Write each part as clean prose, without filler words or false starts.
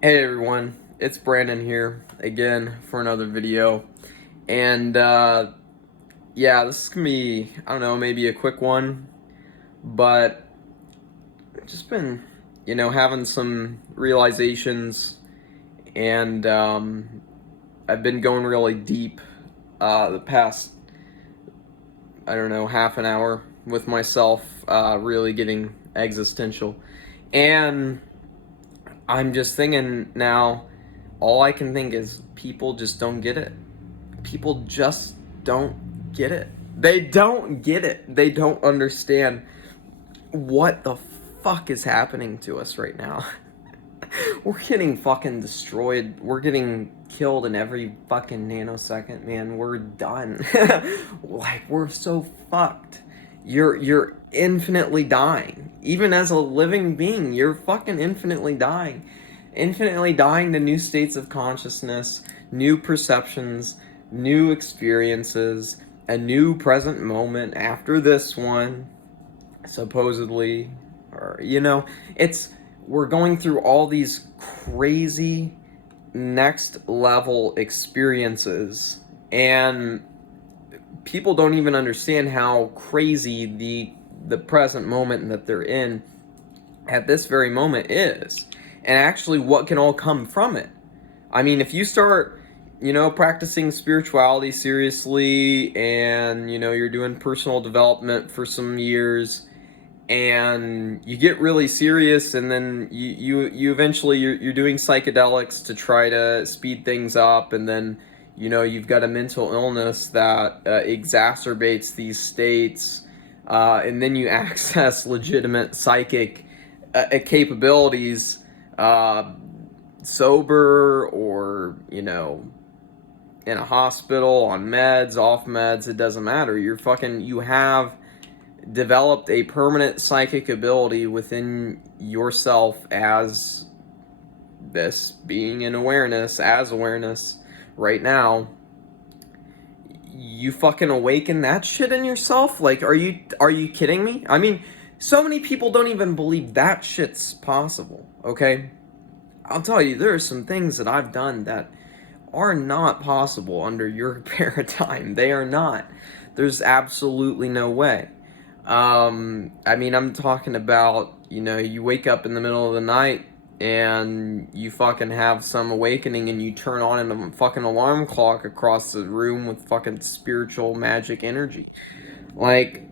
Hey everyone, it's Brandon here again for another video. And yeah, this is gonna be, I don't know, maybe a quick one, but I've just been, having some realizations and I've been going really deep the past, I don't know, half an hour with myself, really getting existential. And I'm just thinking now, all I can think is people just don't get it. People just don't get it. They don't get it. They don't understand what the fuck is happening to us right now. We're getting fucking destroyed. We're getting killed in every fucking nanosecond, man. We're done. Like, we're so fucked. You're infinitely dying. Even as a living being, you're fucking infinitely dying. Infinitely dying to new states of consciousness, new perceptions, new experiences, a new present moment after this one, supposedly. Or, it's we're going through all these crazy next level experiences, and people don't even understand how crazy the present moment that they're in at this very moment is, and actually what can all come from it. I mean, if you start, practicing spirituality seriously, and you're doing personal development for some years, and you get really serious, and then you eventually you're doing psychedelics to try to speed things up, and then you've got a mental illness that exacerbates these states, and then you access legitimate psychic capabilities, uh, sober, or in a hospital, on meds, off meds, it doesn't matter. You have developed a permanent psychic ability within yourself as this being in awareness, as awareness right now. You fucking awaken that shit in yourself? Like, are you kidding me? I mean, so many people don't even believe that shit's possible, okay? I'll tell you, there are some things that I've done that are not possible under your paradigm. They are not. There's absolutely no way. I mean, I'm talking about, you wake up in the middle of the night and you fucking have some awakening, and you turn on a fucking alarm clock across the room with fucking spiritual magic energy. Like,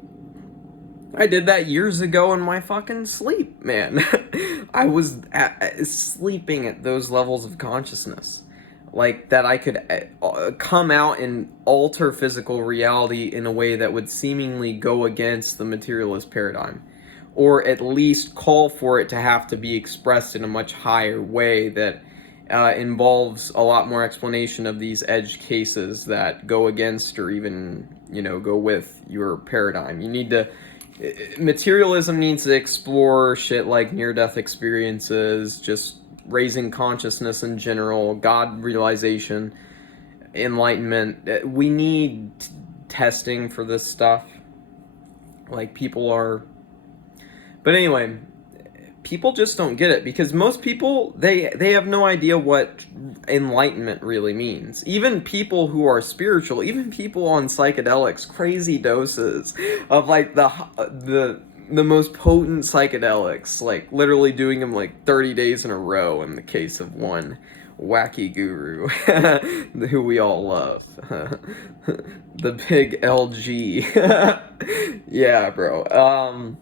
I did that years ago in my fucking sleep, man. I was sleeping at those levels of consciousness. Like, that I could come out and alter physical reality in a way that would seemingly go against the materialist paradigm. Or at least call for it to have to be expressed in a much higher way that involves a lot more explanation of these edge cases that go against, or even, go with your paradigm. Materialism needs to explore shit like near-death experiences, just raising consciousness in general, God realization, enlightenment. We need testing for this stuff. Like, people are... But anyway, people just don't get it, because most people, they have no idea what enlightenment really means. Even people who are spiritual, even people on psychedelics, crazy doses of like the most potent psychedelics, like literally doing them like 30 days in a row in the case of one wacky guru who we all love. The big LG. Yeah, bro.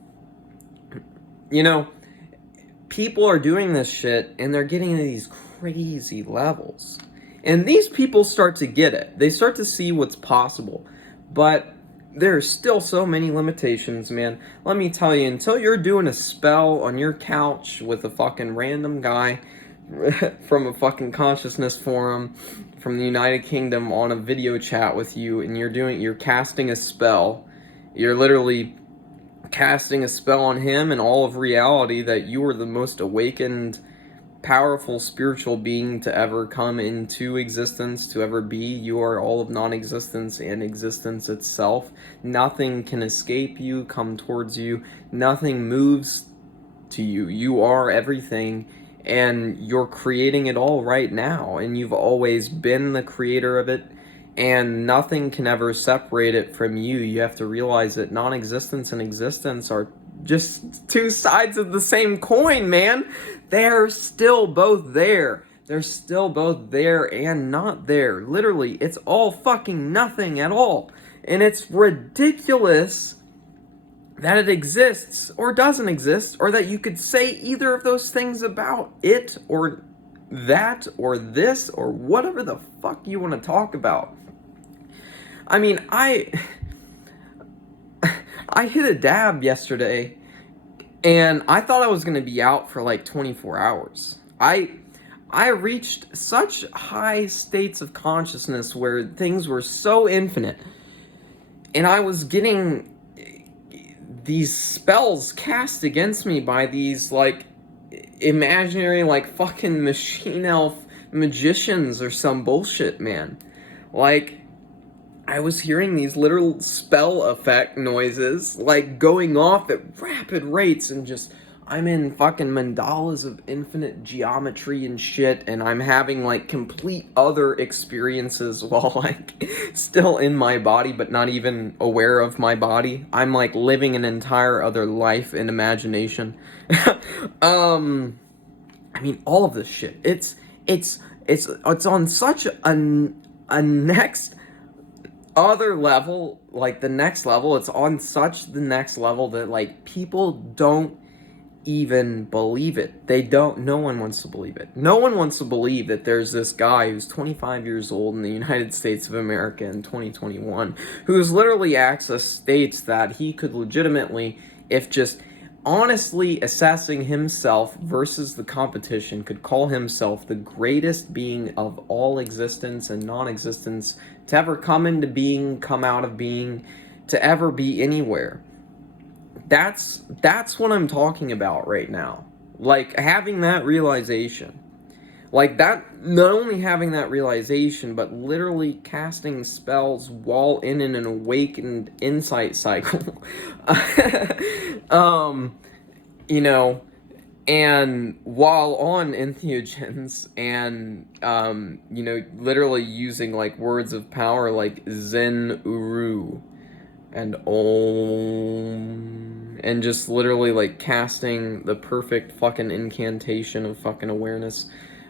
You know, people are doing this shit and they're getting to these crazy levels. And these people start to get it. They start to see what's possible. But there's still so many limitations, man. Let me tell you, until you're doing a spell on your couch with a fucking random guy from a fucking consciousness forum from the United Kingdom on a video chat with you, and you're casting a spell, you're literally casting a spell on him and all of reality that you are the most awakened, powerful spiritual being to ever come into existence, to ever be. You are all of non-existence and existence itself. Nothing can escape you, come towards you. Nothing moves to you. You are everything, and you're creating it all right now, and you've always been the creator of it, and nothing can ever separate it from you. You have to realize that non-existence and existence are just two sides of the same coin, man. They're still both there. They're still both there and not there. Literally, it's all fucking nothing at all. And it's ridiculous that it exists or doesn't exist, or that you could say either of those things about it or that or this or whatever the fuck you want to talk about. I mean, I hit a dab yesterday, and I thought I was going to be out for like 24 hours. I reached such high states of consciousness where things were so infinite, and I was getting these spells cast against me by these like imaginary like fucking machine elf magicians or some bullshit, man. Like, I was hearing these literal spell effect noises, like, going off at rapid rates, and just, I'm in fucking mandalas of infinite geometry and shit, and I'm having, like, complete other experiences while, like, still in my body, but not even aware of my body. I'm, like, living an entire other life in imagination. I mean, all of this shit. It's on such a next other level, like the next level. It's on such the next level that like people don't even believe it. No one wants to believe it. No one wants to believe that there's this guy who's 25 years old in the United States of America in 2021 who's literally accessed states that he could legitimately, if just honestly assessing himself versus the competition, could call himself the greatest being of all existence and non-existence to ever come into being, come out of being, to ever be anywhere. That's what I'm talking about right now. Like, having that realization. Like, that, not only having that realization, but literally casting spells while in an awakened insight cycle. You know, and while on entheogens, and, you know, literally using, like, words of power like Zen Uru and Om, and just literally, like, casting the perfect fucking incantation of fucking awareness.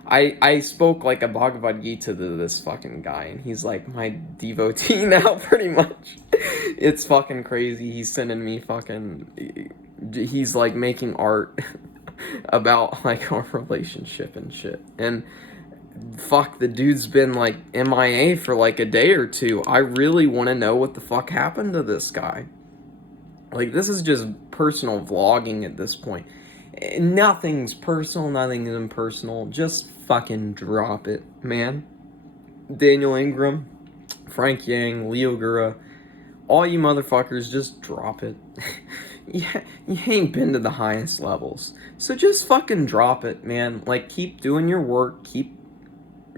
I spoke, like, a Bhagavad Gita to this fucking guy, and he's, like, my devotee now, pretty much. It's fucking crazy. He's sending me fucking... He's, like, making art about, like, our relationship and shit. And... fuck, the dude's been, like, MIA for, like, a day or two. I really want to know what the fuck happened to this guy. Like, this is just personal vlogging at this point. Nothing's personal, nothing's impersonal. Just fucking drop it, man. Daniel Ingram, Frank Yang, Leo Gura, all you motherfuckers, just drop it. Yeah, you ain't been to the highest levels. So just fucking drop it, man. Like, keep doing your work, keep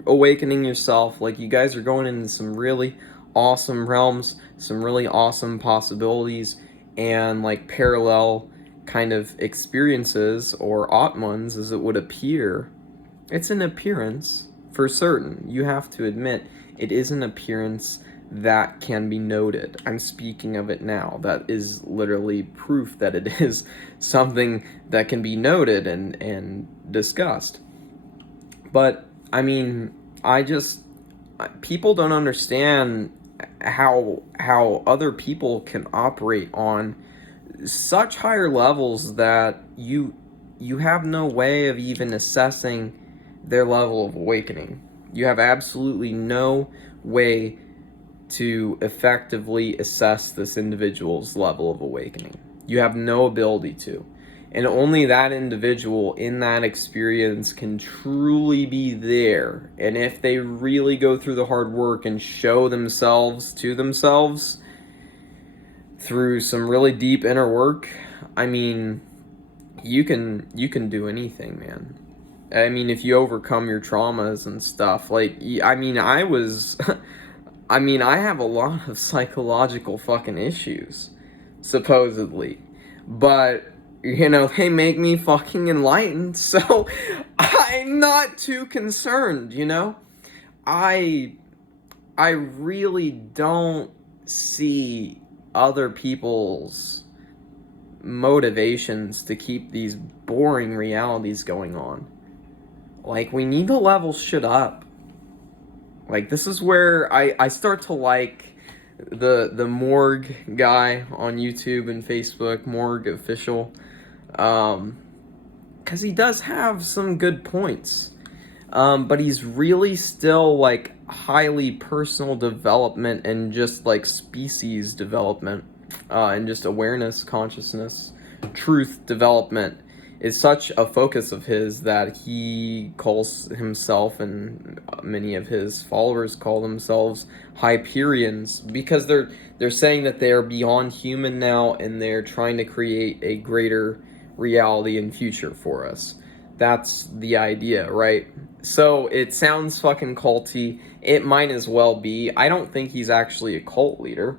awakening yourself. Like, you guys are going into some really awesome realms, some really awesome possibilities, and like parallel kind of experiences, or Atmans as it would appear. It's an appearance for certain. You have to admit it is an appearance that can be noted. I'm speaking of it now. That is literally proof that it is something that can be noted and discussed. But I mean, people don't understand how other people can operate on such higher levels that you have no way of even assessing their level of awakening. You have absolutely no way to effectively assess this individual's level of awakening. You have no ability to. And only that individual in that experience can truly be there. And if they really go through the hard work and show themselves to themselves through some really deep inner work, I mean, you can do anything, man. I mean, if you overcome your traumas and stuff, like, I mean, I have a lot of psychological fucking issues, supposedly. But you know, they make me fucking enlightened, so I'm not too concerned, you know? I I really don't see other people's motivations to keep these boring realities going on. Like, we need to level shit up. Like, this is where I start to like the Morgue guy on YouTube and Facebook, Morgue Official, because he does have some good points. But he's really still like highly personal development and just like species development, and just awareness, consciousness, truth development is such a focus of his that he calls himself, and many of his followers call themselves Hyperions, because they're saying that they are beyond human now and they're trying to create a greater reality and future for us. That's the idea, right? So it sounds fucking culty. It might as well be. I don't think he's actually a cult leader.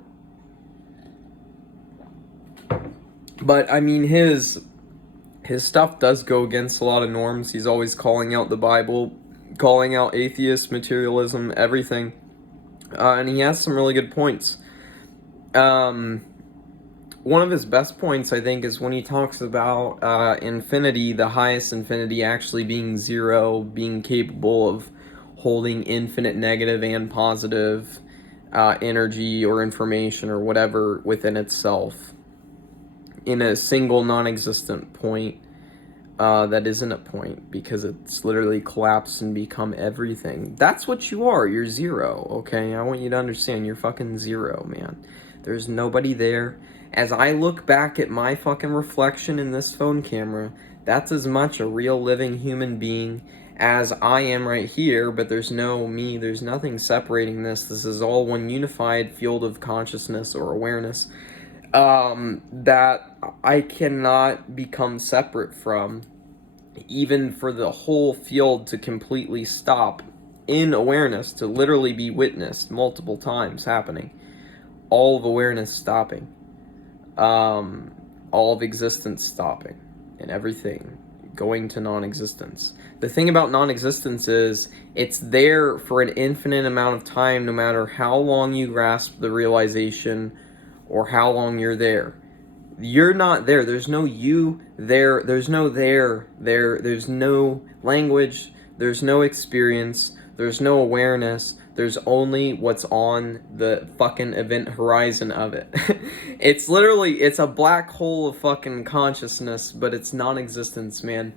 But I mean, his stuff does go against a lot of norms. He's always calling out the Bible, calling out atheist, materialism, everything. And he has some really good points. One of his best points, I think, is when he talks about infinity, the highest infinity actually being zero, being capable of holding infinite negative and positive energy or information or whatever within itself in a single non-existent point that isn't a point, because it's literally collapsed and become everything. That's what you are. You're zero, okay? I want you to understand. You're fucking zero, man. There's nobody there. As I look back at my fucking reflection in this phone camera, that's as much a real living human being as I am right here, but there's no me, there's nothing separating this. This is all one unified field of consciousness or awareness that I cannot become separate from, even for the whole field to completely stop in awareness, to literally be witnessed multiple times happening. All of awareness stopping. All of existence stopping, and everything going to non-existence. The thing about non-existence is it's there for an infinite amount of time, no matter how long you grasp the realization or how long you're there. You're not there. There's no you there. There's no there. There's no language. There's no experience. There's no awareness. There's only what's on the fucking event horizon of it. It's literally, it's a black hole of fucking consciousness, but it's non-existence, man.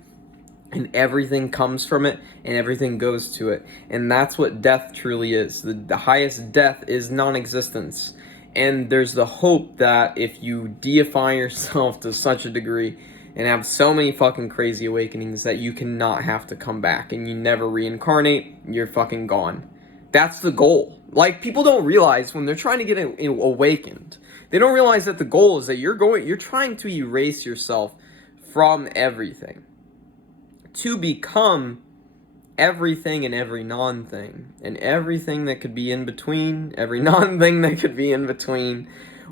And everything comes from it, and everything goes to it. And that's what death truly is. The highest death is non-existence. And there's the hope that if you deify yourself to such a degree and have so many fucking crazy awakenings that you cannot have to come back and you never reincarnate, you're fucking gone. That's the goal. Like, people don't realize when they're trying to get awakened, they don't realize that the goal is that you're trying to erase yourself from everything to become everything and every non-thing, and everything that could be in between, every non-thing that could be in between,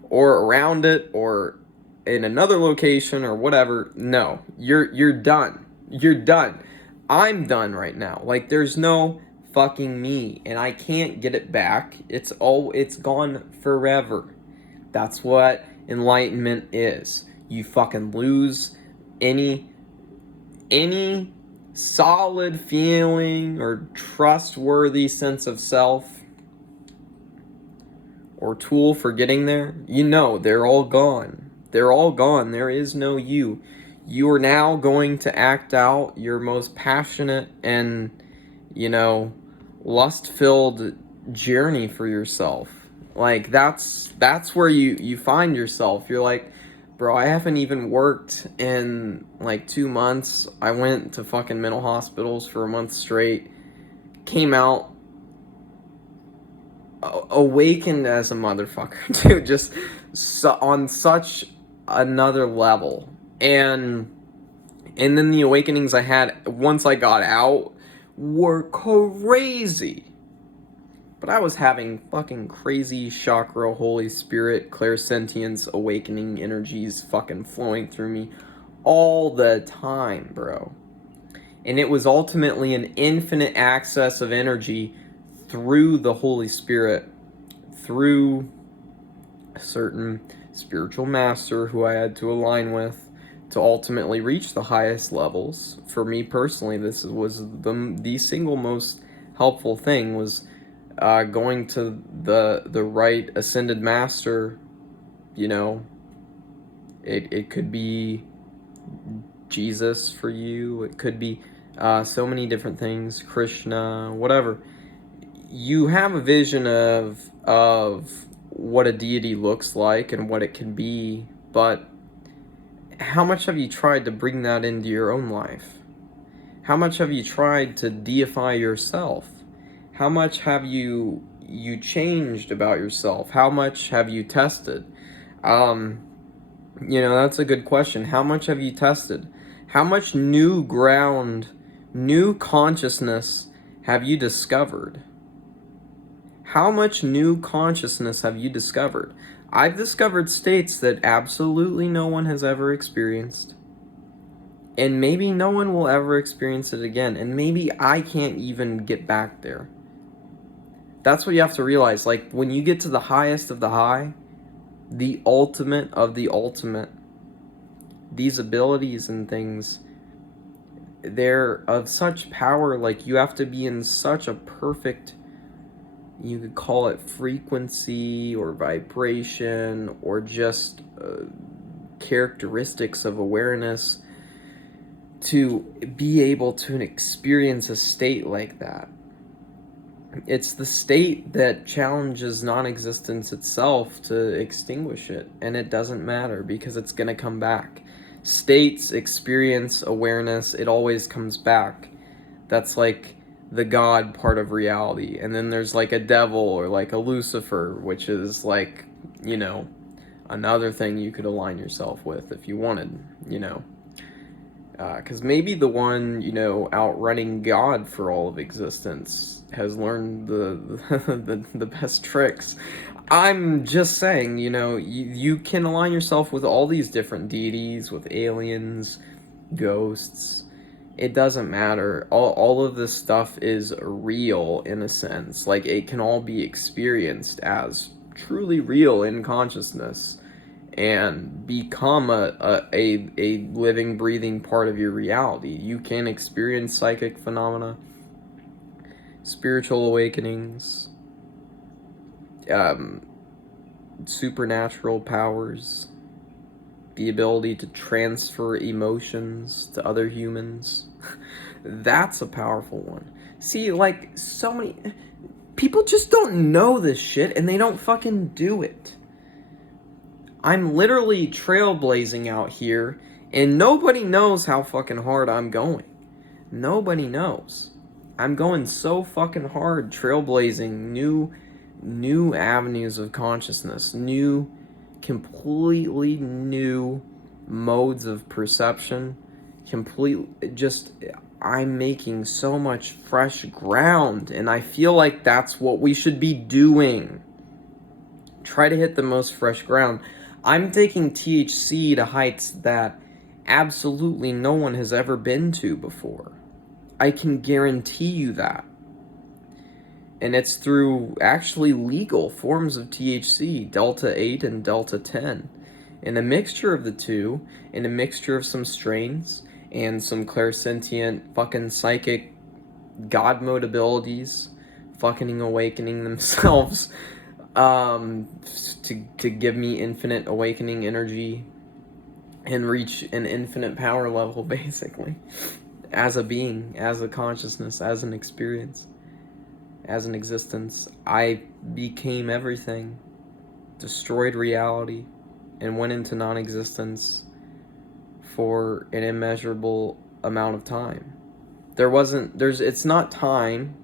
or around it, or in another location, or whatever. No, you're done. You're done. I'm done right now. Like, there's no fucking me, and I can't get it back. It's gone forever. That's what enlightenment is. You fucking lose any solid feeling or trustworthy sense of self or tool for getting there. You know, they're all gone. They're all gone. There is no you. You are now going to act out your most passionate and, you know, lust-filled journey for yourself. Like, that's where you find yourself. You're like, bro, I haven't even worked in like 2 months. I went to fucking mental hospitals for a month straight. Came out awakened as a motherfucker, dude. Just on such another level. And then the awakenings I had once I got out were crazy. But I was having fucking crazy chakra, Holy Spirit, clairsentience, awakening energies fucking flowing through me all the time, bro. And it was ultimately an infinite access of energy through the Holy Spirit, through a certain spiritual master who I had to align with to ultimately reach the highest levels. For me personally, this was the single most helpful thing was going to the right ascended master. You know, it could be Jesus for you. It could be so many different things, Krishna, whatever. You have a vision of what a deity looks like and what it can be, but how much have you tried to bring that into your own life? How much have you tried to deify yourself? How much have you changed about yourself? How much have you tested? That's a good question. How much have you tested? How much new ground, new consciousness have you discovered? How much new consciousness have you discovered? I've discovered states that absolutely no one has ever experienced. And maybe no one will ever experience it again. And maybe I can't even get back there. That's what you have to realize. Like, when you get to the highest of the high, the ultimate of the ultimate, these abilities and things, they're of such power. Like, you have to be in such a perfect, you could call it frequency or vibration or just characteristics of awareness to be able to experience a state like that. It's the state that challenges non-existence itself to extinguish it, and it doesn't matter because it's going to come back. States, experience, awareness, it always comes back. That's like the God part of reality. And then there's like a devil or like a Lucifer, which is like, another thing you could align yourself with if you wanted, because maybe the one, outrunning God for all of existence has learned the best tricks. I'm just saying, you can align yourself with all these different deities, with aliens, ghosts. It doesn't matter. All of this stuff is real in a sense. Like, it can all be experienced as truly real in consciousness and become a living, breathing part of your reality. You can experience psychic phenomena, spiritual awakenings, supernatural powers, the ability to transfer emotions to other humans. That's a powerful one. See, like, so many people just don't know this shit and they don't fucking do it. I'm literally trailblazing out here, and nobody knows how fucking hard I'm going. Nobody knows. I'm going so fucking hard, trailblazing new avenues of consciousness, completely new modes of perception, I'm making so much fresh ground, and I feel like that's what we should be doing. Try to hit the most fresh ground. I'm taking THC to heights that absolutely no one has ever been to before. I can guarantee you that. And it's through actually legal forms of THC, Delta 8 and Delta 10. And a mixture of the two, and a mixture of some strains, and some clairsentient fucking psychic God mode abilities, fucking awakening themselves, to give me infinite awakening energy and reach an infinite power level, basically, as a being, as a consciousness, as an experience, as an existence. I became everything, destroyed reality, and went into non-existence for an immeasurable amount of time. It's not time,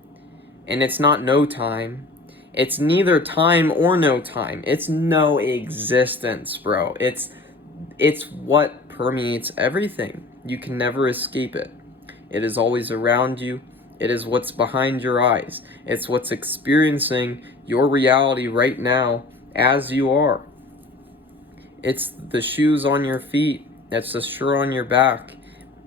and it's not no time. It's neither time or no time. It's no existence, bro. It's what permeates everything. You can never escape it. It is always around you. It is what's behind your eyes. It's what's experiencing your reality right now as you are. It's the shoes on your feet. It's the sure on your back.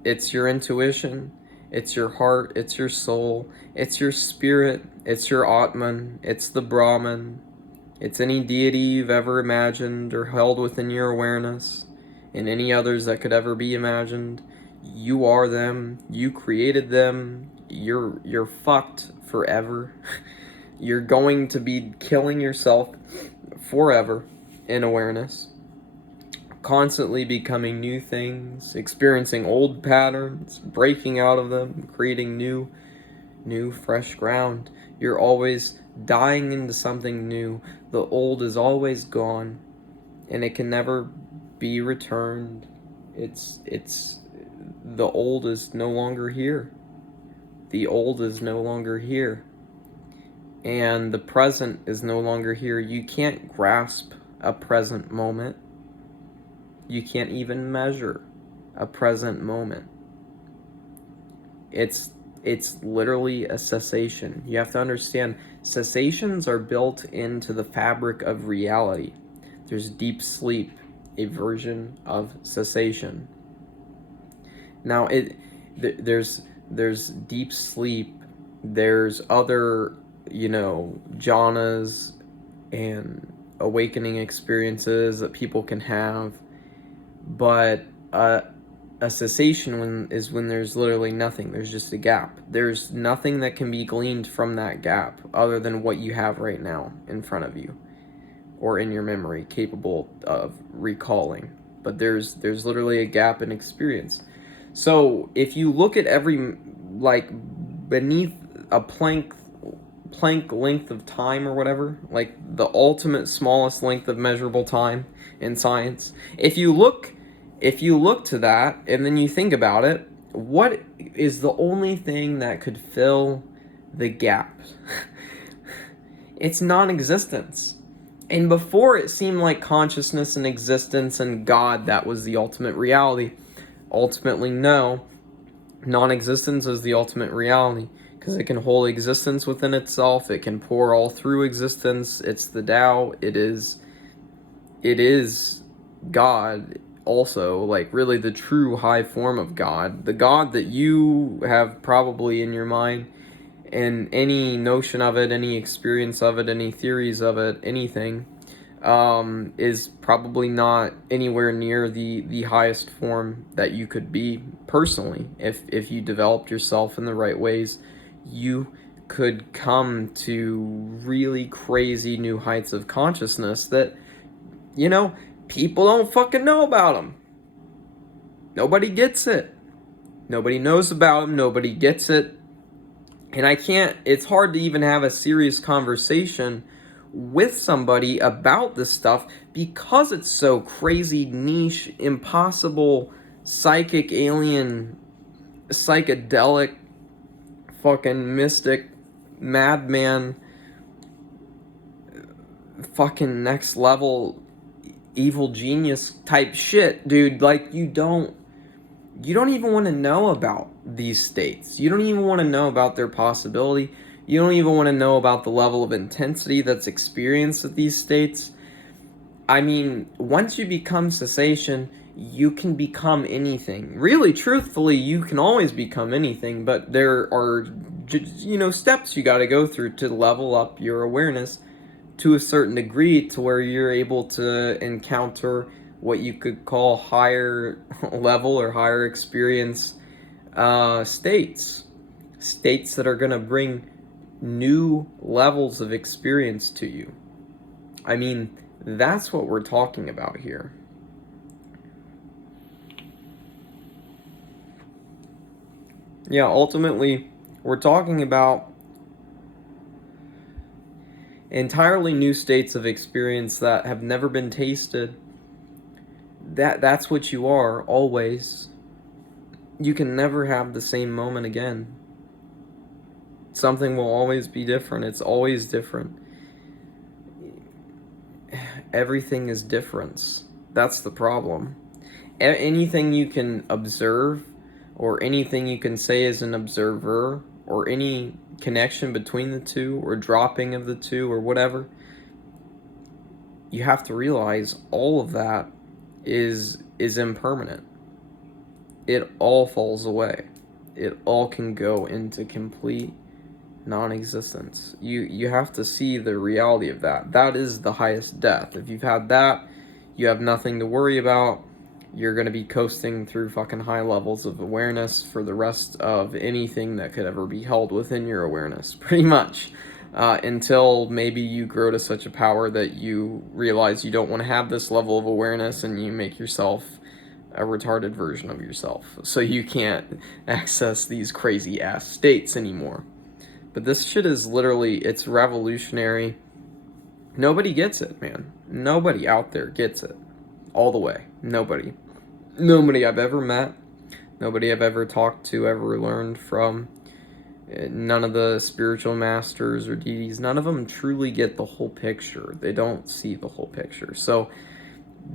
It's your intuition. It's your heart. It's your soul. It's your spirit. It's your Atman. It's the Brahman. It's any deity you've ever imagined or held within your awareness, and any others that could ever be imagined. You are them. You created them. You're fucked forever. You're going to be killing yourself forever in awareness. Constantly becoming new things, experiencing old patterns, breaking out of them, creating new, fresh ground. You're always dying into something new. The old is always gone, and it can never be returned. It's the old is no longer here. The old is no longer here. And the present is no longer here. You can't grasp a present moment. You can't even measure a present moment. It's literally a cessation. You have to understand, cessations are built into the fabric of reality. There's deep sleep, a version of cessation. Now, there's deep sleep. There's other, jhanas and awakening experiences that people can have. But a cessation is when there's literally nothing. There's just a gap. There's nothing that can be gleaned from that gap other than what you have right now in front of you or in your memory, capable of recalling. But there's literally a gap in experience. So if you look at every, like, beneath a plank length of time or whatever, like the ultimate smallest length of measurable time in science, if you look to that and then you think about it, what is the only thing that could fill the gap? It's non-existence. And before, it seemed like consciousness and existence and God, that was the ultimate reality. Ultimately, no. Non-existence is the ultimate reality, because it can hold existence within itself. It can pour all through existence. It's the Tao. It is God also, like really the true high form of God. The God that you have probably in your mind, and any notion of it, any experience of it, any theories of it, anything, is probably not anywhere near the highest form that you could be personally. If you developed yourself in the right ways, you could come to really crazy new heights of consciousness that, people don't fucking know about them. Nobody gets it. Nobody knows about them. Nobody gets it. And it's hard to even have a serious conversation with somebody about this stuff because it's so crazy, niche, impossible, psychic, alien, psychedelic, fucking mystic, madman, fucking next level, evil genius type shit, dude. Like, you don't even want to know about these states. You don't even want to know about their possibility. You don't even want to know about the level of intensity that's experienced at these states. I mean, once you become cessation, you can become anything. Really, truthfully, you can always become anything, but there are, steps you got to go through to level up your awareness to a certain degree to where you're able to encounter what you could call higher level or higher experience states that are going to bring new levels of experience to you. I mean, that's what we're talking about here. Yeah, ultimately, we're talking about entirely new states of experience that have never been tasted. That's what you are, always. You can never have the same moment again. Something will always be different. It's always different. Everything is difference. That's the problem. Anything you can observe, or anything you can say as an observer, or any connection between the two, or dropping of the two, or whatever, you have to realize all of that is impermanent. It all falls away. It all can go into complete non-existence. You have to see the reality of that. That is the highest death. If you've had that, you have nothing to worry about. You're going to be coasting through fucking high levels of awareness for the rest of anything that could ever be held within your awareness, pretty much. Until maybe you grow to such a power that you realize you don't want to have this level of awareness and you make yourself a retarded version of yourself. So you can't access these crazy ass states anymore. But this shit is literally, it's revolutionary. Nobody gets it, man. Nobody out there gets it. All the way. Nobody. Nobody I've ever met. Nobody I've ever talked to, ever learned from. None of the spiritual masters or deities, none of them truly get the whole picture. They don't see the whole picture. So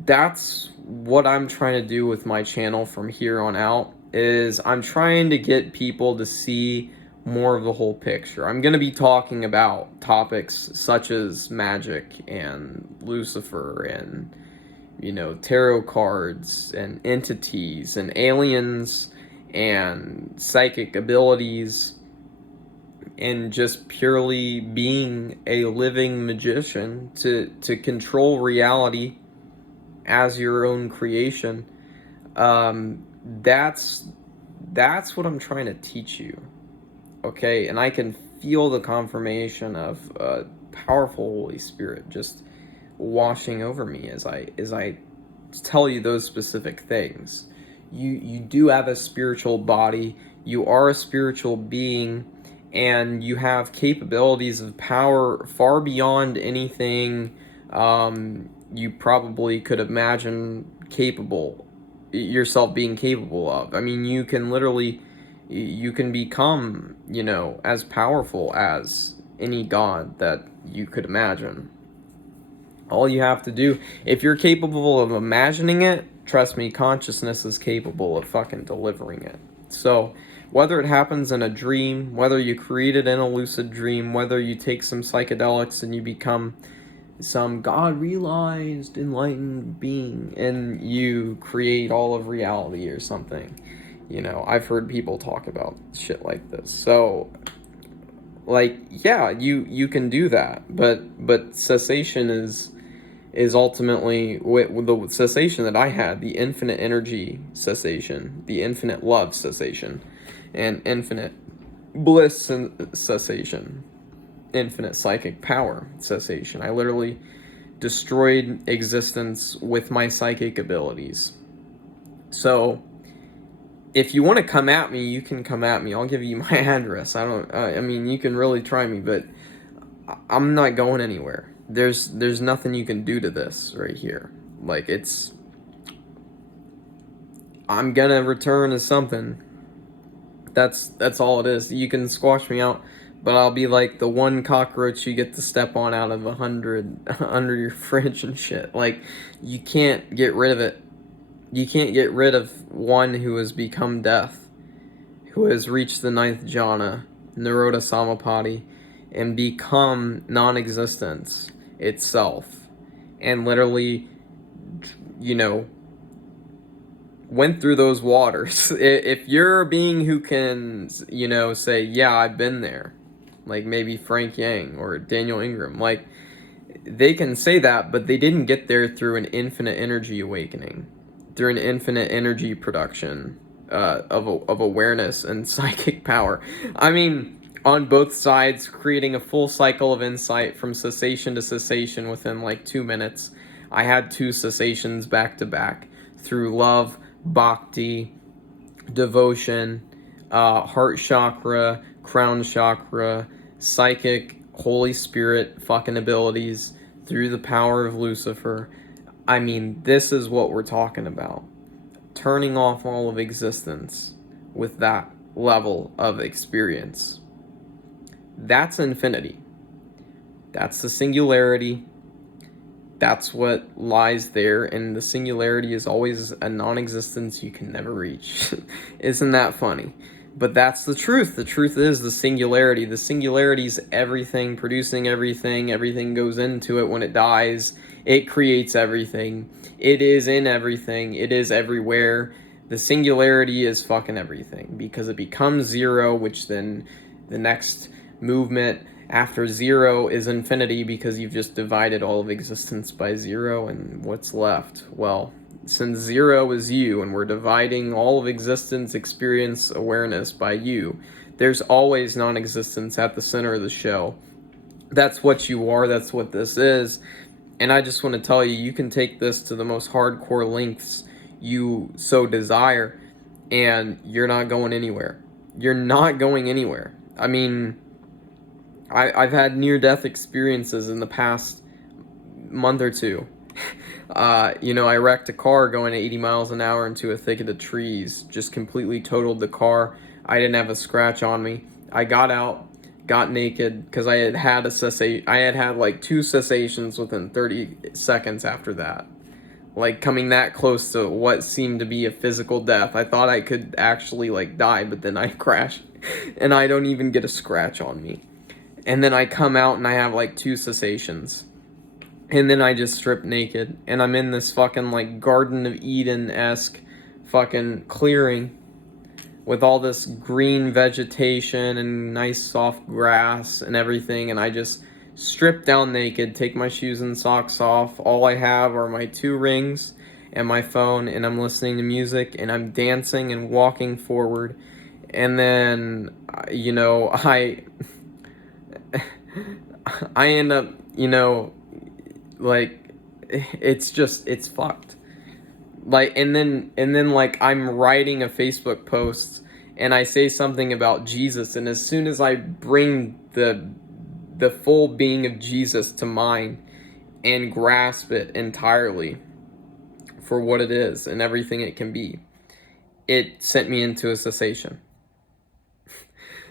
that's what I'm trying to do with my channel from here on out, is I'm trying to get people to see more of the whole picture. I'm going to be talking about topics such as magic and Lucifer and, you know, tarot cards and entities and aliens and psychic abilities and just purely being a living magician to control reality as your own creation. That's what I'm trying to teach you. Okay, and I can feel the confirmation of powerful Holy Spirit just washing over me as I tell you those specific things. You do have a spiritual body. You are a spiritual being, and you have capabilities of power far beyond anything you probably could imagine yourself being capable of. I mean, you can become, you know, as powerful as any god that you could imagine. All you have to do, if you're capable of imagining it, trust me, consciousness is capable of fucking delivering it. So, whether it happens in a dream, whether you create it in a lucid dream, whether you take some psychedelics and you become some God-realized, enlightened being, and you create all of reality or something. You know, I've heard people talk about shit like this. So, like, yeah, you can do that, but cessation is ultimately with the cessation that I had, the infinite energy cessation, the infinite love cessation, and infinite bliss cessation, infinite psychic power cessation. I literally destroyed existence with my psychic abilities. So if you want to come at me, you can come at me. I'll give you my address. I mean, you can really try me, but I'm not going anywhere. There's nothing you can do to this right here. Like, I'm gonna return as something. That's all it is. You can squash me out, but I'll be like the one cockroach you get to step on out of 100 under your fridge and shit. Like, you can't get rid of it. You can't get rid of one who has become death, who has reached the ninth jhana, Nirodha Samapati, and become non-existence itself, and literally, you know, went through those waters. If you're a being who can, you know, say, yeah, I've been there, like maybe Frank Yang or Daniel Ingram, like, they can say that, but they didn't get there through an infinite energy awakening, through an infinite energy production of awareness and psychic power. I mean, on both sides, creating a full cycle of insight from cessation to cessation within like 2 minutes. I had 2 cessations back to back through love, bhakti, devotion, heart chakra, crown chakra, psychic, Holy Spirit fucking abilities through the power of Lucifer. I mean, this is what we're talking about. Turning off all of existence with that level of experience. That's infinity. That's the singularity. That's what lies there, and the singularity is always a non-existence you can never reach. Isn't that funny? But that's the truth. The truth is the singularity. The singularity is everything, producing everything. Everything goes into it when it dies. It creates everything. It is in everything. It is everywhere. The singularity is fucking everything because it becomes zero, which then the next movement after zero is infinity because you've just divided all of existence by zero, and what's left? Well, since zero is you and we're dividing all of existence, experience, awareness by you, there's always non-existence at the center of the show. That's what you are. That's what this is. And I just want to tell you, you can take this to the most hardcore lengths you so desire, and you're not going anywhere. You're not going anywhere. I mean, I've had near-death experiences in the past month or two. I wrecked a car going at 80 miles an hour into a thicket of trees. Just completely totaled the car. I didn't have a scratch on me. I got out, got naked, because I had like 2 cessations within 30 seconds after that. Like, coming that close to what seemed to be a physical death. I thought I could actually, like, die, but then I crashed, and I don't even get a scratch on me. And then I come out and I have, like, 2 cessations. And then I just strip naked, and I'm in this fucking, like, Garden of Eden-esque fucking clearing with all this green vegetation and nice soft grass and everything, and I just strip down naked, take my shoes and socks off. All I have are my 2 rings and my phone, and I'm listening to music, and I'm dancing and walking forward. And then, I end up, like, it's fucked. Like, and then like, I'm writing a Facebook post and I say something about Jesus, and as soon as I bring the full being of Jesus to mind and grasp it entirely for what it is and everything it can be, it sent me into a cessation.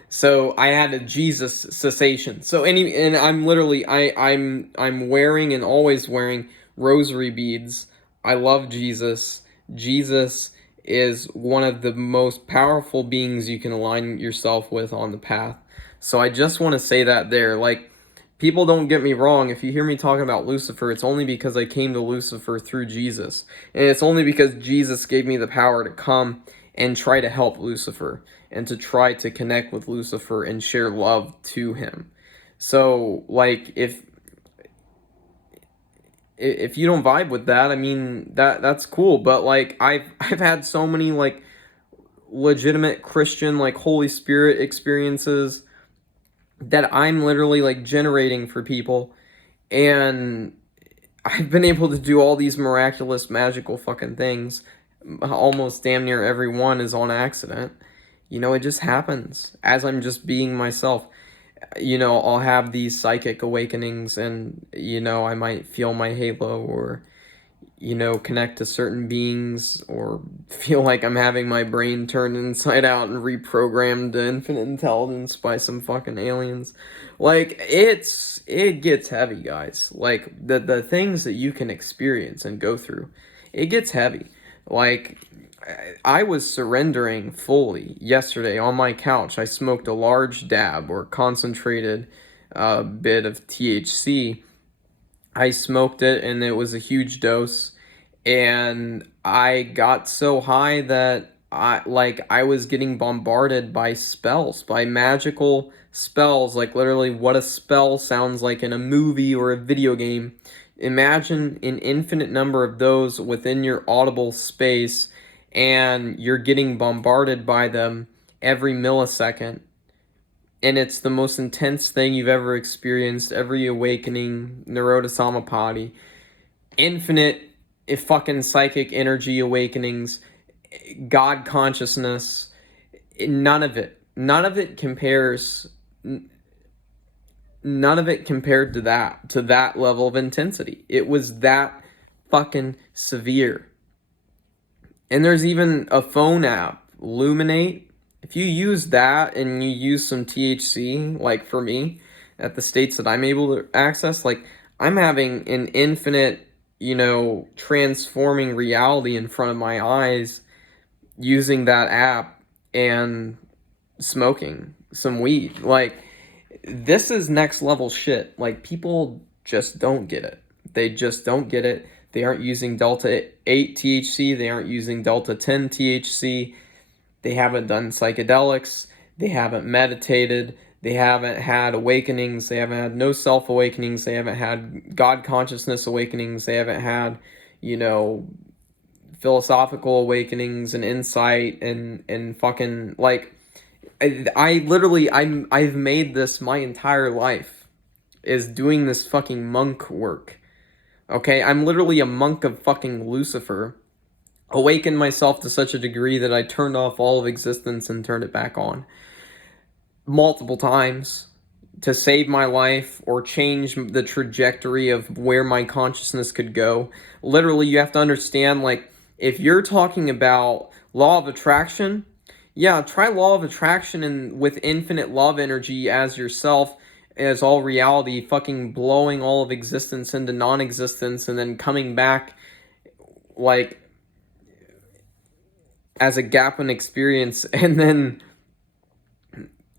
So I had a Jesus cessation. And I'm literally I'm wearing and always wearing rosary beads. I love Jesus. Jesus is one of the most powerful beings you can align yourself with on the path. So I just want to say that there. Like, people, don't get me wrong. If you hear me talking about Lucifer, it's only because I came to Lucifer through Jesus. And it's only because Jesus gave me the power to come and try to help Lucifer and to try to connect with Lucifer and share love to him. So, like, if you don't vibe with that, I mean, that's cool. But, like, I've had so many, like, legitimate Christian, like, Holy Spirit experiences that I'm literally, like, generating for people, and I've been able to do all these miraculous, magical fucking things. Almost damn near every one is on accident. It just happens as I'm just being myself. I'll have these psychic awakenings, and, I might feel my halo, or, connect to certain beings, or feel like I'm having my brain turned inside out and reprogrammed to infinite intelligence by some fucking aliens. Like, it gets heavy, guys. Like, the things that you can experience and go through, it gets heavy. Like, I was surrendering fully yesterday on my couch. I smoked a large dab or concentrated bit of THC. I smoked it, and it was a huge dose, and I got so high that I was getting bombarded by spells, by magical spells, like literally what a spell sounds like in a movie or a video game. Imagine an infinite number of those within your audible space, and you're getting bombarded by them every millisecond. And it's the most intense thing you've ever experienced. Every awakening, Naroda Samapati, infinite fucking psychic energy awakenings, God consciousness, none of it compares. None of it compared to that level of intensity. It was that fucking severe. And there's even a phone app, Luminate. If you use that and you use some THC, like for me, at the states that I'm able to access, like, I'm having an infinite, transforming reality in front of my eyes using that app. And smoking some weed. Like, this is next level shit. Like, people just don't get it. They just don't get it. They aren't using Delta 8 THC. They aren't using Delta 10 THC. They haven't done psychedelics. They haven't meditated. They haven't had awakenings. They haven't had no self awakenings. They haven't had God consciousness awakenings. They haven't had, you know, philosophical awakenings and insight and fucking, like, I literally, I've made this my entire life, is doing this fucking monk work. Okay, I'm literally a monk of fucking Lucifer. Awakened myself to such a degree that I turned off all of existence and turned it back on multiple times to save my life or change the trajectory of where my consciousness could go. Literally, you have to understand, like, if you're talking about law of attraction, yeah, try law of attraction and with infinite love energy as yourself, as all reality, fucking blowing all of existence into non-existence and then coming back, like, as a gap in experience, and then,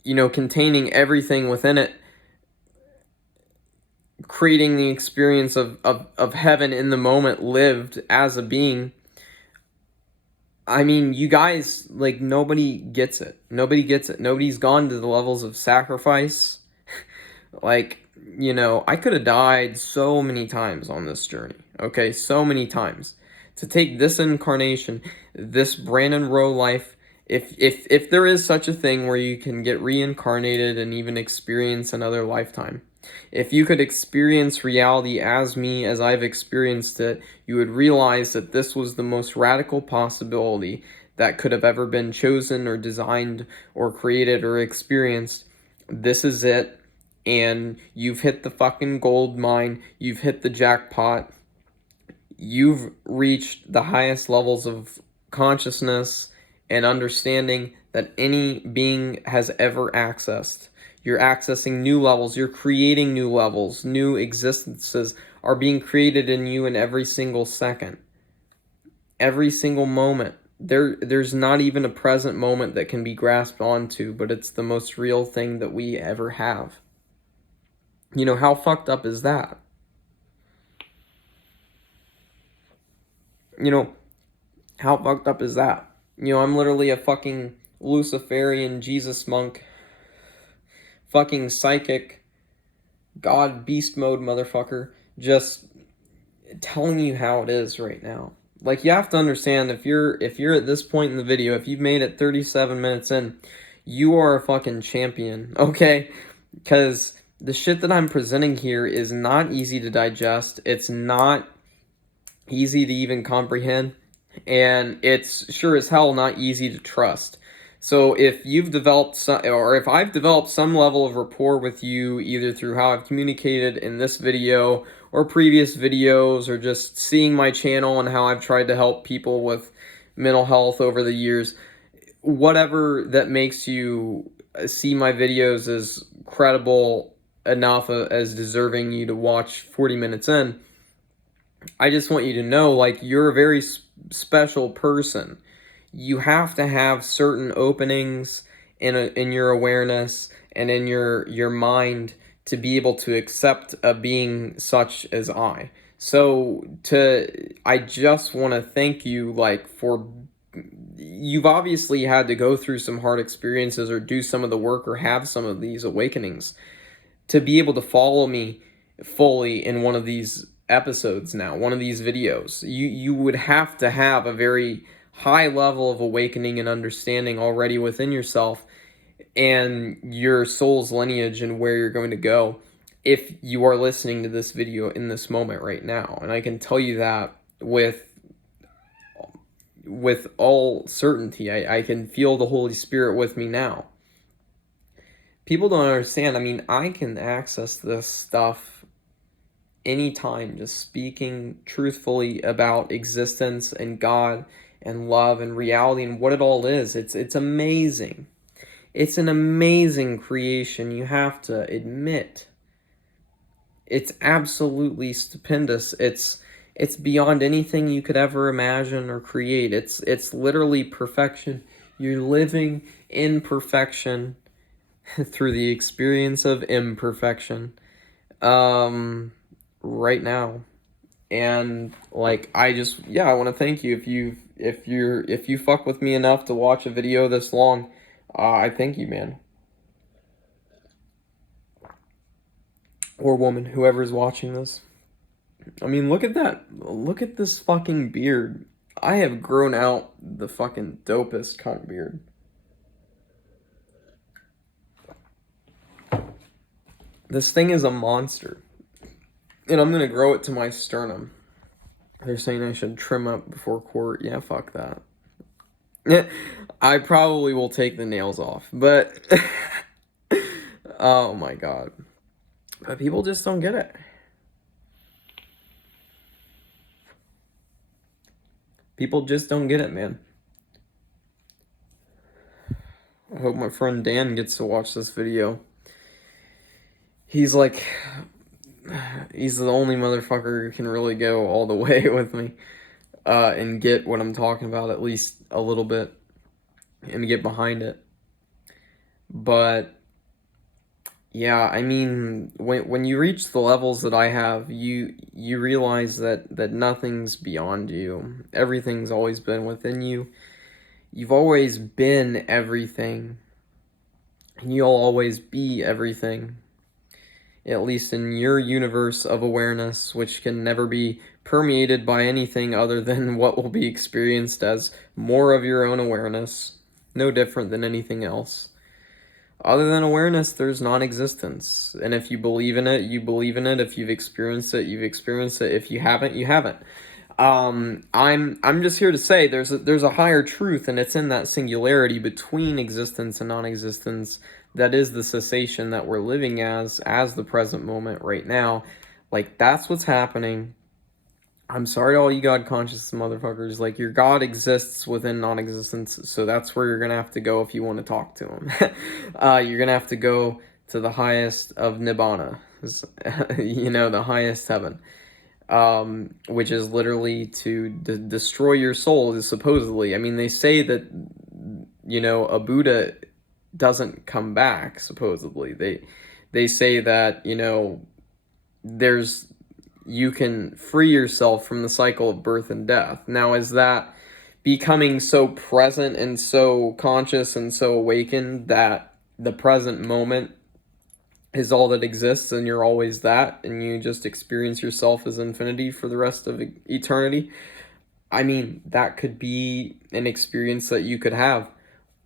you know, containing everything within it, creating the experience of heaven in the moment lived as a being. I mean, you guys, like, nobody gets it. Nobody gets it. Nobody's gone to the levels of sacrifice. Like, you know, I could have died so many times on this journey. Okay, so many times. To take this incarnation, this Brandon Rowe life, if there is such a thing where you can get reincarnated and even experience another lifetime, if you could experience reality as me, as I've experienced it, you would realize that this was the most radical possibility that could have ever been chosen or designed or created or experienced. This is it, and you've hit the fucking gold mine, you've hit the jackpot, you've reached the highest levels of consciousness and understanding that any being has ever accessed. You're accessing new levels, you're creating new levels, new existences are being created in you in every single second, every single moment. There's not even a present moment that can be grasped onto, but it's the most real thing that we ever have. You know, how fucked up is that? You know, how fucked up is that? You know, I'm literally a fucking Luciferian Jesus monk, fucking psychic, God beast mode motherfucker, just telling you how it is right now. Like, you have to understand, if you're at this point in the video, if you've made it 37 minutes in, you are a fucking champion, okay? Because the shit that I'm presenting here is not easy to digest. It's not easy to even comprehend. And it's sure as hell not easy to trust. So if you've developed some, or if I've developed some level of rapport with you, either through how I've communicated in this video or previous videos, or just seeing my channel and how I've tried to help people with mental health over the years, whatever that makes you see my videos as credible enough as deserving you to watch 40 minutes in, I just want you to know, like, you're a very special person. You have to have certain openings in your awareness and in your mind to be able to accept a being such as I. So I just want to thank you, like, for, you've obviously had to go through some hard experiences or do some of the work or have some of these awakenings to be able to follow me fully in one of these episodes now, one of these videos. You would have to have a very high level of awakening and understanding already within yourself and your soul's lineage and where you're going to go if you are listening to this video in this moment right now. And I can tell you that with all certainty. I can feel the Holy Spirit with me now. People don't understand. I mean, I can access this stuff anytime, just speaking truthfully about existence and God and love and reality and what it all is. It's amazing. It's an amazing creation, you have to admit. It's absolutely stupendous. It's beyond anything you could ever imagine or create. It's literally perfection. You're living in perfection through the experience of imperfection right now. And like I want to thank you if you fuck with me enough to watch a video this long. I thank you, man. Or woman, whoever's watching this. I mean, look at that. Look at this fucking beard. I have grown out the fucking dopest cunt beard. This thing is a monster. And I'm gonna grow it to my sternum. They're saying I should trim up before court. Yeah, fuck that. I probably will take the nails off, but oh my god. But people just don't get it. People just don't get it, man. I hope my friend Dan gets to watch this video. He's the only motherfucker who can really go all the way with me and get what I'm talking about, at least a little bit, and get behind it. But yeah, I mean, when you reach the levels that I have, you realize that nothing's beyond you. Everything's always been within you. You've always been everything, and you'll always be everything. At least in your universe of awareness, which can never be permeated by anything other than what will be experienced as more of your own awareness, no different than anything else. Other than awareness, there's non-existence. And if you believe in it, you believe in it. If you've experienced it, you've experienced it. If you haven't, you haven't. I'm just here to say there's a higher truth, and it's in that singularity between existence and non-existence that is the cessation that we're living as the present moment right now. Like, that's what's happening. I'm sorry to all you God conscious motherfuckers. Like, your God exists within non-existence, so that's where you're gonna have to go if you want to talk to him. You're gonna have to go to the highest of Nibbana, the highest heaven, which is literally to destroy your soul, supposedly. I mean, they say that, a Buddha doesn't come back, supposedly. They say that, you can free yourself from the cycle of birth and death. Now, is that becoming so present and so conscious and so awakened that the present moment is all that exists and you're always that and you just experience yourself as infinity for the rest of eternity? I mean, that could be an experience that you could have.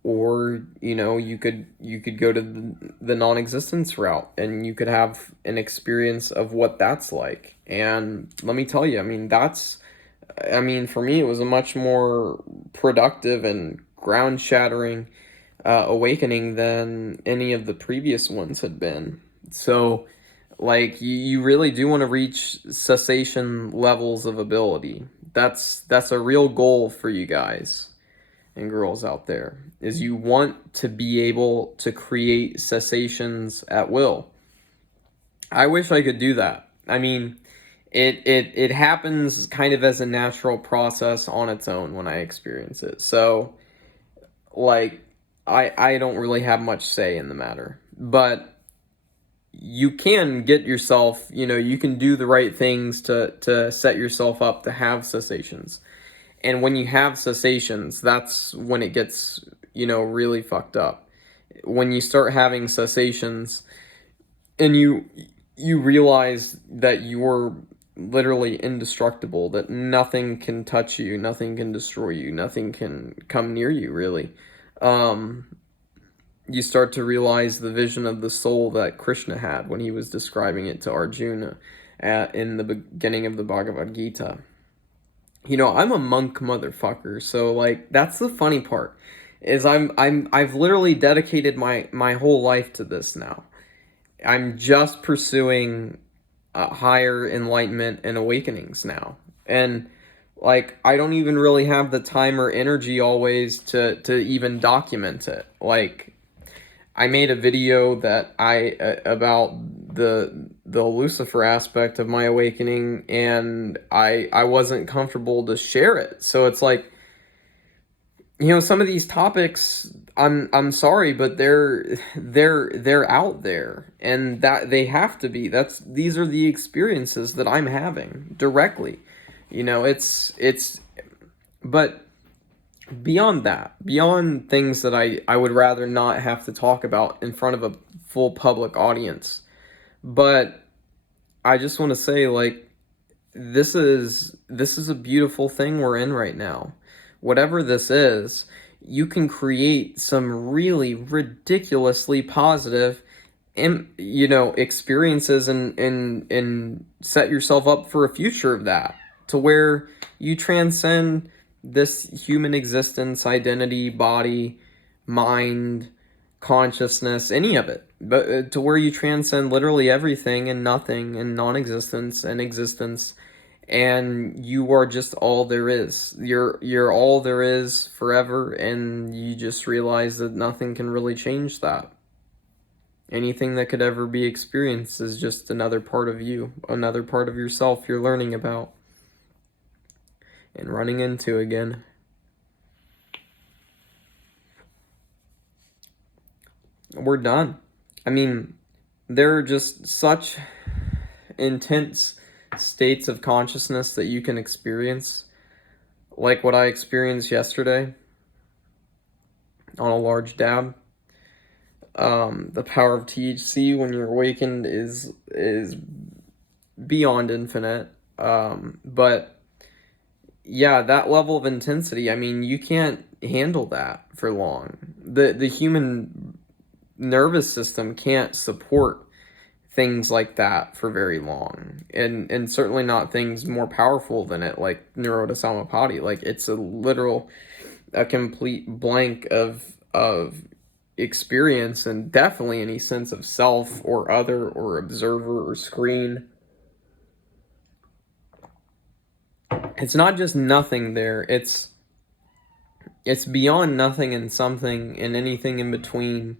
Or, you could go to the non-existence route and you could have an experience of what that's like. And let me tell you, for me, it was a much more productive and ground-shattering awakening than any of the previous ones had been. So, like, you really do want to reach cessation levels of ability. That's a real goal for you guys and girls out there, is you want to be able to create cessations at will. I wish I could do that. I mean, it happens kind of as a natural process on its own when I experience it. So, like, I don't really have much say in the matter. But you can get yourself, you can do the right things to set yourself up to have cessations. And when you have cessations, that's when it gets, really fucked up. When you start having cessations and you realize that you're literally indestructible, that nothing can touch you, nothing can destroy you, nothing can come near you, really. You start to realize the vision of the soul that Krishna had when he was describing it to Arjuna in the beginning of the Bhagavad Gita. I'm a monk motherfucker, so like that's the funny part, is I've literally dedicated my whole life to this now. I'm just pursuing higher enlightenment and awakenings now, and like I don't even really have the time or energy always to even document it. Like, I made a video that about the Lucifer aspect of my awakening, and I wasn't comfortable to share it. So it's like, some of these topics I'm sorry, but they're out there, and that they have to be. These are the experiences that I'm having directly. It's but beyond that, beyond things that I would rather not have to talk about in front of a full public audience. But I just want to say, like, this is a beautiful thing we're in right now. Whatever this is, you can create some really ridiculously positive experiences, and set yourself up for a future of that, to where you transcend this human existence, identity, body, mind, consciousness, any of it, but to where you transcend literally everything and nothing and non-existence and existence, and you are just all there is. You're all there is forever, and you just realize that nothing can really change that. Anything that could ever be experienced is just another part of you, another part of yourself you're learning about and running into again. We're done. I mean, there are just such intense states of consciousness that you can experience, like what I experienced yesterday on a large dab. The power of THC when you're awakened is beyond infinite. But yeah, that level of intensity, I mean, you can't handle that for long. The human nervous system can't support things like that for very long, and certainly not things more powerful than it, like neurodasamapati. Like, it's a complete blank of experience, and definitely any sense of self or other or observer or screen. It's not just nothing there, it's beyond nothing and something and anything in between,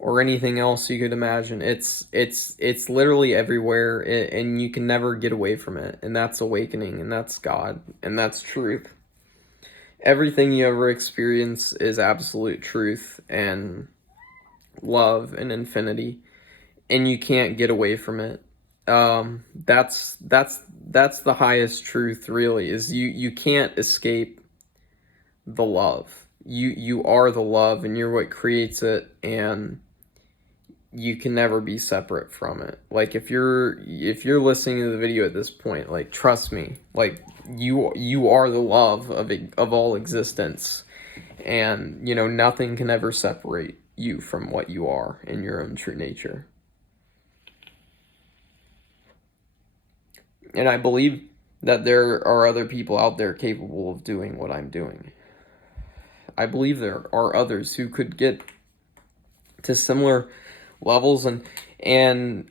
or anything else you could imagine. It's literally everywhere, and you can never get away from it. And that's awakening, and that's God, and that's truth. Everything you ever experience is absolute truth and love and infinity, and you can't get away from it. That's the highest truth, really, is you can't escape the love. You are the love, and you're what creates it, and you can never be separate from it. Like, if you're listening to the video at this point, like, trust me, like, you are the love of all existence, and nothing can ever separate you from what you are in your own true nature. And I believe that there are other people out there capable of doing what I'm doing. I believe there are others who could get to similar levels and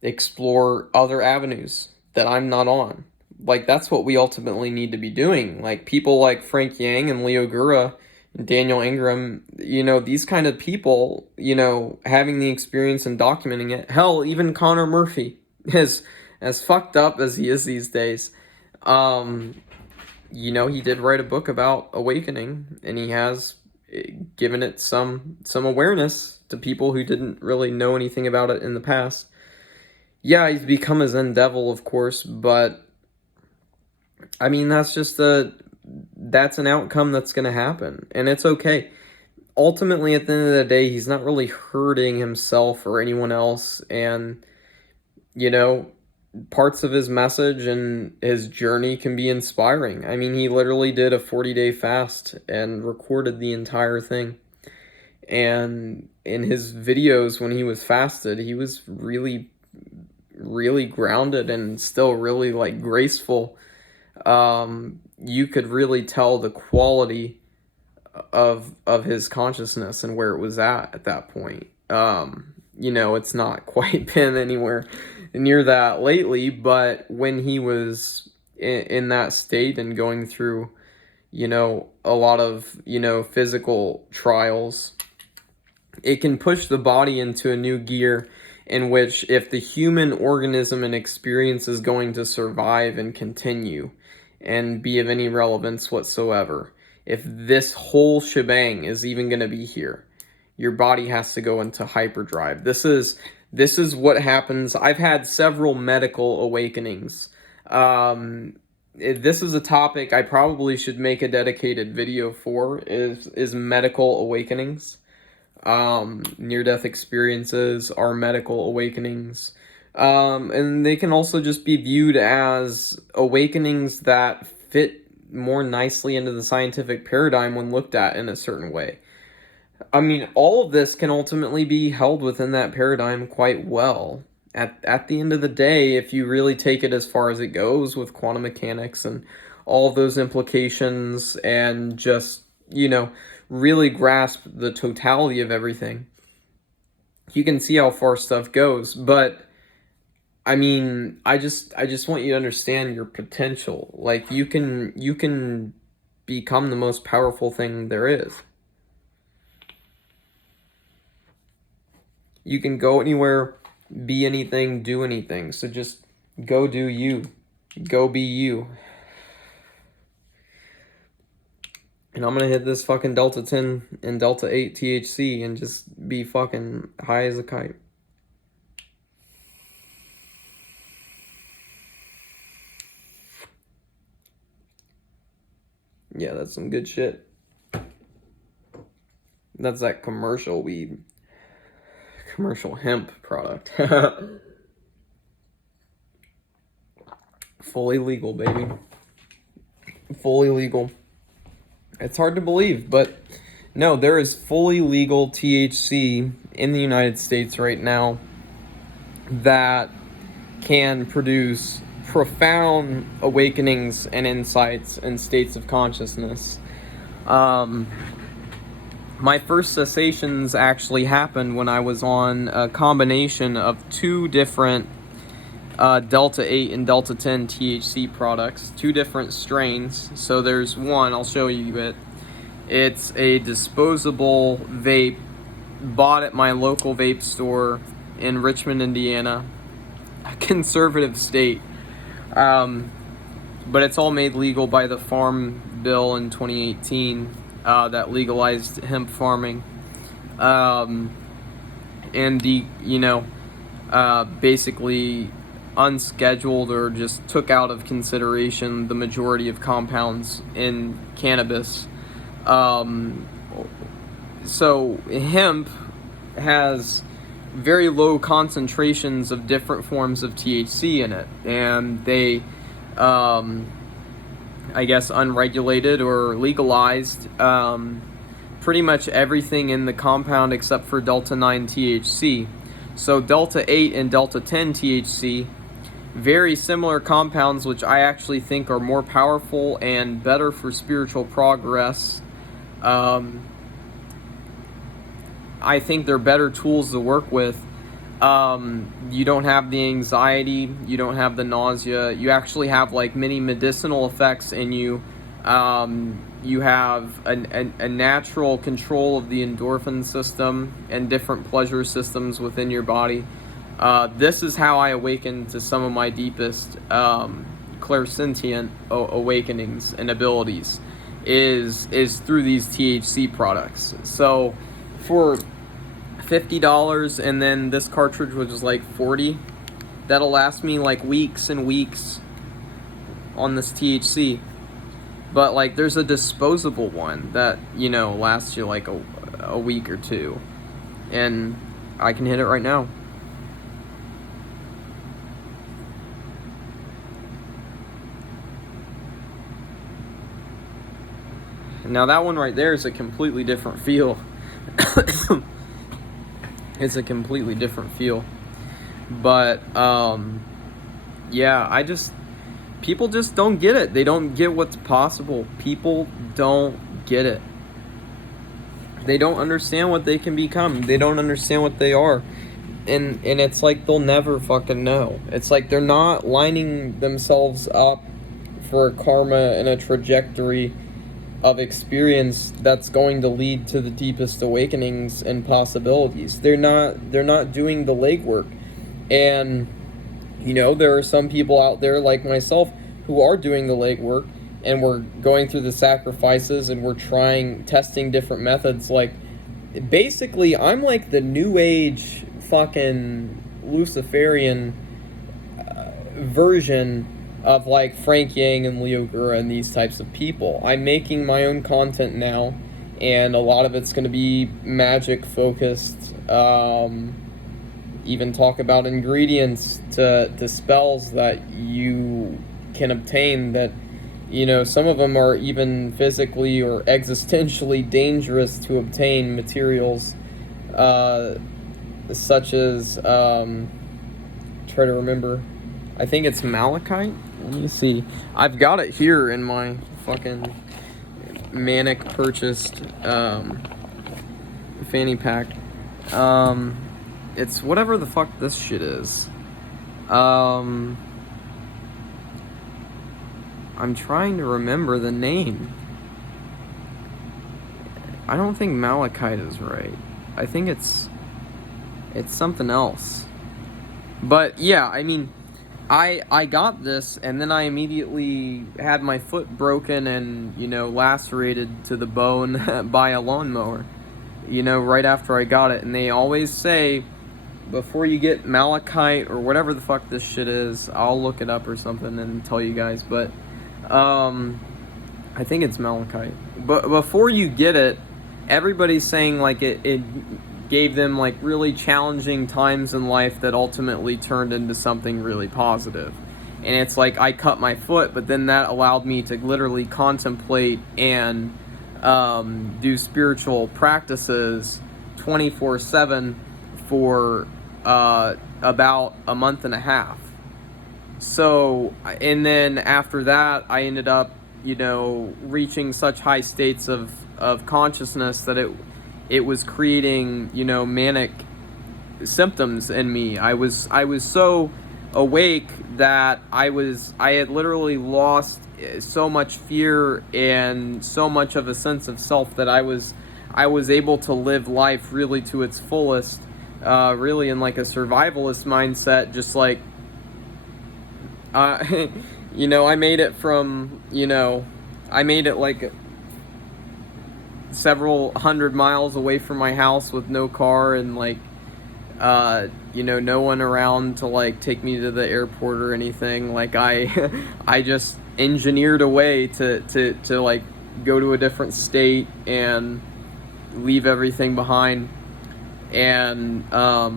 explore other avenues that I'm not on. Like, that's what we ultimately need to be doing. Like, people like Frank Yang and Leo Gura and Daniel Ingram, these kind of people, having the experience and documenting it. Hell, even Connor Murphy, as fucked up as he is these days, he did write a book about awakening, and he has given it some awareness to people who didn't really know anything about it in the past. Yeah, he's become a Zen devil, of course, but I mean, that's an outcome that's going to happen, and it's okay. Ultimately, at the end of the day, he's not really hurting himself or anyone else, and parts of his message and his journey can be inspiring. I mean, he literally did a 40-day fast and recorded the entire thing. And in his videos when he was fasted, he was really, really grounded and still really, like, graceful. You could really tell the quality of his consciousness and where it was at that point. It's not quite been anywhere near that lately, but when he was in that state and going through, a lot of, physical trials, it can push the body into a new gear in which, if the human organism and experience is going to survive and continue and be of any relevance whatsoever, if this whole shebang is even going to be here. Your body has to go into hyperdrive. This is what happens. I've had several medical awakenings. This is a topic I probably should make a dedicated video for, is medical awakenings. Near-death experiences are medical awakenings. And they can also just be viewed as awakenings that fit more nicely into the scientific paradigm when looked at in a certain way. I mean, all of this can ultimately be held within that paradigm quite well. At the end of the day, if you really take it as far as it goes with quantum mechanics and all of those implications, and just, really grasp the totality of everything, you can see how far stuff goes. But I mean, I just want you to understand your potential. Like, you can become the most powerful thing there is. You can go anywhere, be anything, do anything. So just go do you. Go be you. And I'm gonna hit this fucking Delta 10 and Delta 8 THC and just be fucking high as a kite. Yeah, that's some good shit. That's that commercial weed. Commercial hemp product. Fully legal, baby. Fully legal. It's hard to believe, but no, there is fully legal THC in the United States right now that can produce profound awakenings and insights and states of consciousness. My first cessations actually happened when I was on a combination of two different Delta 8 and Delta 10 THC products, two different strains. So there's one, I'll show you it. It's a disposable vape bought at my local vape store in Richmond, Indiana, a conservative state. But it's all made legal by the Farm Bill in 2018 that legalized hemp farming. Basically unscheduled or just took out of consideration the majority of compounds in cannabis. So hemp has very low concentrations of different forms of THC in it, and they, I guess, unregulated or legalized pretty much everything in the compound except for Delta 9 THC. So Delta 8 and Delta 10 THC, very similar compounds, which I actually think are more powerful and better for spiritual progress. I think they're better tools to work with. You don't have the anxiety, you don't have the nausea, you actually have like many medicinal effects in you. You have a natural control of the endorphin system and different pleasure systems within your body. This is how I awakened to some of my deepest clairsentient awakenings and abilities, is through these THC products. So for $50, and then this cartridge which is like $40, that'll last me like weeks and weeks on this THC. But like there's a disposable one that, lasts you like a week or two, and I can hit it right now. Now that one right there is a completely different feel. It's a completely different feel. But, people just don't get it. They don't get what's possible. People don't get it. They don't understand what they can become. They don't understand what they are. And it's like they'll never fucking know. It's like they're not lining themselves up for a karma and a trajectory of experience that's going to lead to the deepest awakenings and possibilities. They're not doing the legwork. And there are some people out there like myself who are doing the legwork and we're going through the sacrifices, and we're testing different methods. Like, basically, I'm like the new age fucking Luciferian version of like Frank Yang and Leo Gura and these types of people. I'm making my own content now, and a lot of it's going to be magic focused. Even talk about ingredients to spells that you can obtain that, you know, some of them are even physically or existentially dangerous to obtain materials, such as, try to remember, I think it's malachite. Let me see. I've got it here in my fucking manic purchased fanny pack. It's whatever the fuck this shit is. I'm trying to remember the name. I don't think malachite is right. I think it's something else. But yeah, I mean, I got this, and then I immediately had my foot broken and, you know, lacerated to the bone by a lawnmower, you know, right after I got it. And they always say, before you get malachite or whatever the fuck this shit is, I'll look it up or something and tell you guys, but I think it's malachite. But before you get it, everybody's saying like it gave them like really challenging times in life that ultimately turned into something really positive. And it's like, I cut my foot, but then that allowed me to literally contemplate and do spiritual practices 24/7 for about a month and a half. So, and then after that, I ended up, you know, reaching such high states of consciousness that it was creating, you know, manic symptoms in me. I was so awake that I had literally lost so much fear and so much of a sense of self that I was able to live life really to its fullest, really in like a survivalist mindset, just like, you know, I made it like several hundred miles away from my house with no car and like, you know, no one around to like take me to the airport or anything. Like I just engineered a way to like go to a different state and leave everything behind. And I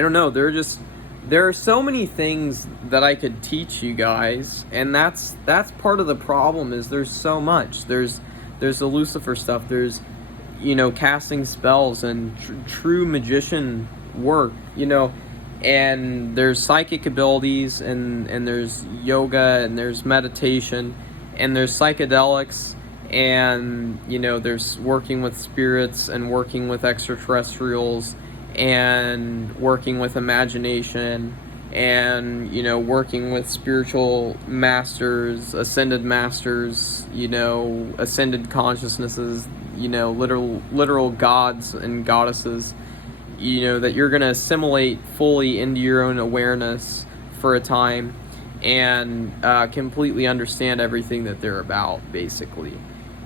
don't know, there are so many things that I could teach you guys, and that's part of the problem. Is there's so much. There's the Lucifer stuff. There's, you know, casting spells and true magician work, you know, and there's psychic abilities, and there's yoga, and there's meditation, and there's psychedelics, and, you know, there's working with spirits and working with extraterrestrials and working with imagination and, you know, working with spiritual masters, ascended masters, you know, ascended consciousnesses, you know, literal gods and goddesses, you know, that you're going to assimilate fully into your own awareness for a time and completely understand everything that they're about, basically.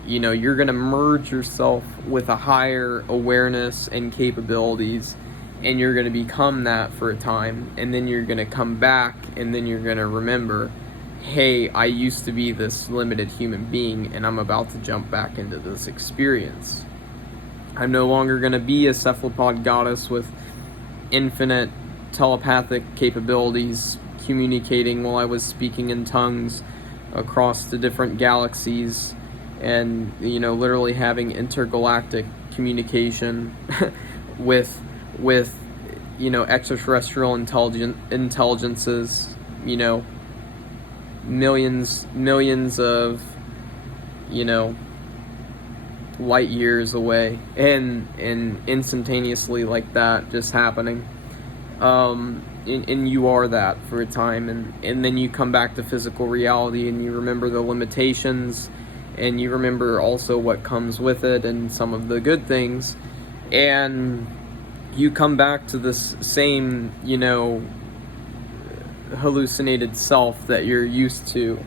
You know, you're going to merge yourself with a higher awareness and capabilities, and you're going to become that for a time, and then you're going to come back, and then you're going to remember, hey, I used to be this limited human being, and I'm about to jump back into this experience. I'm no longer going to be a cephalopod goddess with infinite telepathic capabilities, communicating while I was speaking in tongues across the different galaxies, and, you know, literally having intergalactic communication with you know, extraterrestrial intelligences, you know, millions of, you know, light years away, and instantaneously like that just happening. And you are that for a time, and then you come back to physical reality, and you remember the limitations, and you remember also what comes with it and some of the good things, and you come back to this same, you know, hallucinated self that you're used to,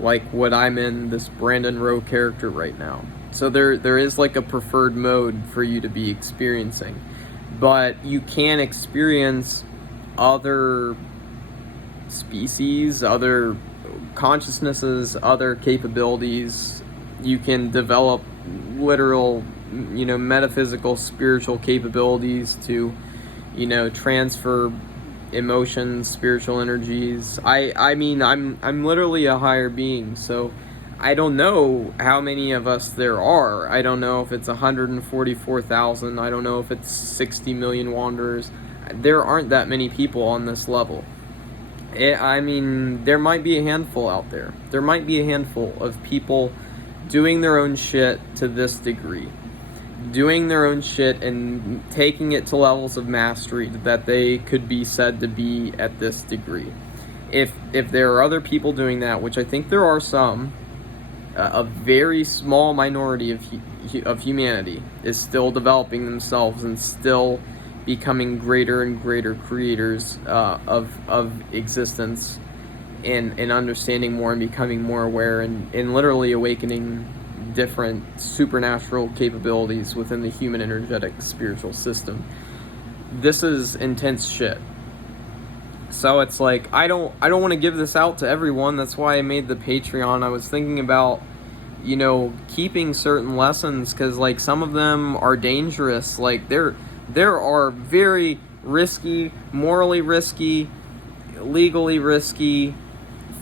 like what I'm in, this Brandon Rowe character right now. So there is like a preferred mode for you to be experiencing, but you can experience other species, other consciousnesses, other capabilities. You can develop literal, metaphysical, spiritual capabilities to, transfer emotions, spiritual energies. I mean, I'm literally a higher being, so I don't know how many of us there are. I don't know if it's 144,000. I don't know if it's 60 million wanderers. There aren't that many people on this level. I mean, there might be a handful out there. There might be a handful of people doing their own shit to this degree. Doing their own shit and taking it to levels of mastery that they could be said to be at this degree. If there are other people doing that, which I think there are some, a very small minority of humanity is still developing themselves and still becoming greater and greater creators of existence, and understanding more and becoming more aware and literally awakening different supernatural capabilities within the human energetic spiritual system. This is intense shit. So it's like, I don't want to give this out to everyone. That's why I made the Patreon. I was thinking about, keeping certain lessons, because like some of them are dangerous. Like there are very risky, morally risky, legally risky,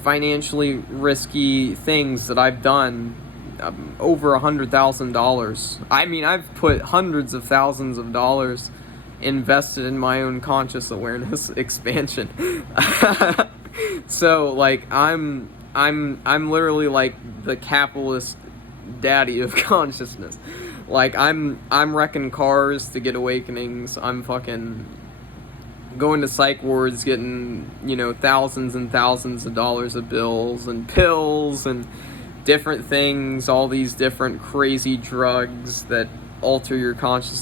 financially risky things that I've done. Over $100,000. I mean, I've put hundreds of thousands of dollars invested in my own conscious awareness expansion. So like I'm literally like the capitalist daddy of consciousness. Like I'm wrecking cars to get awakenings. I'm fucking going to psych wards, getting thousands and thousands of dollars of bills and pills and different things, all these different crazy drugs that alter your consciousness.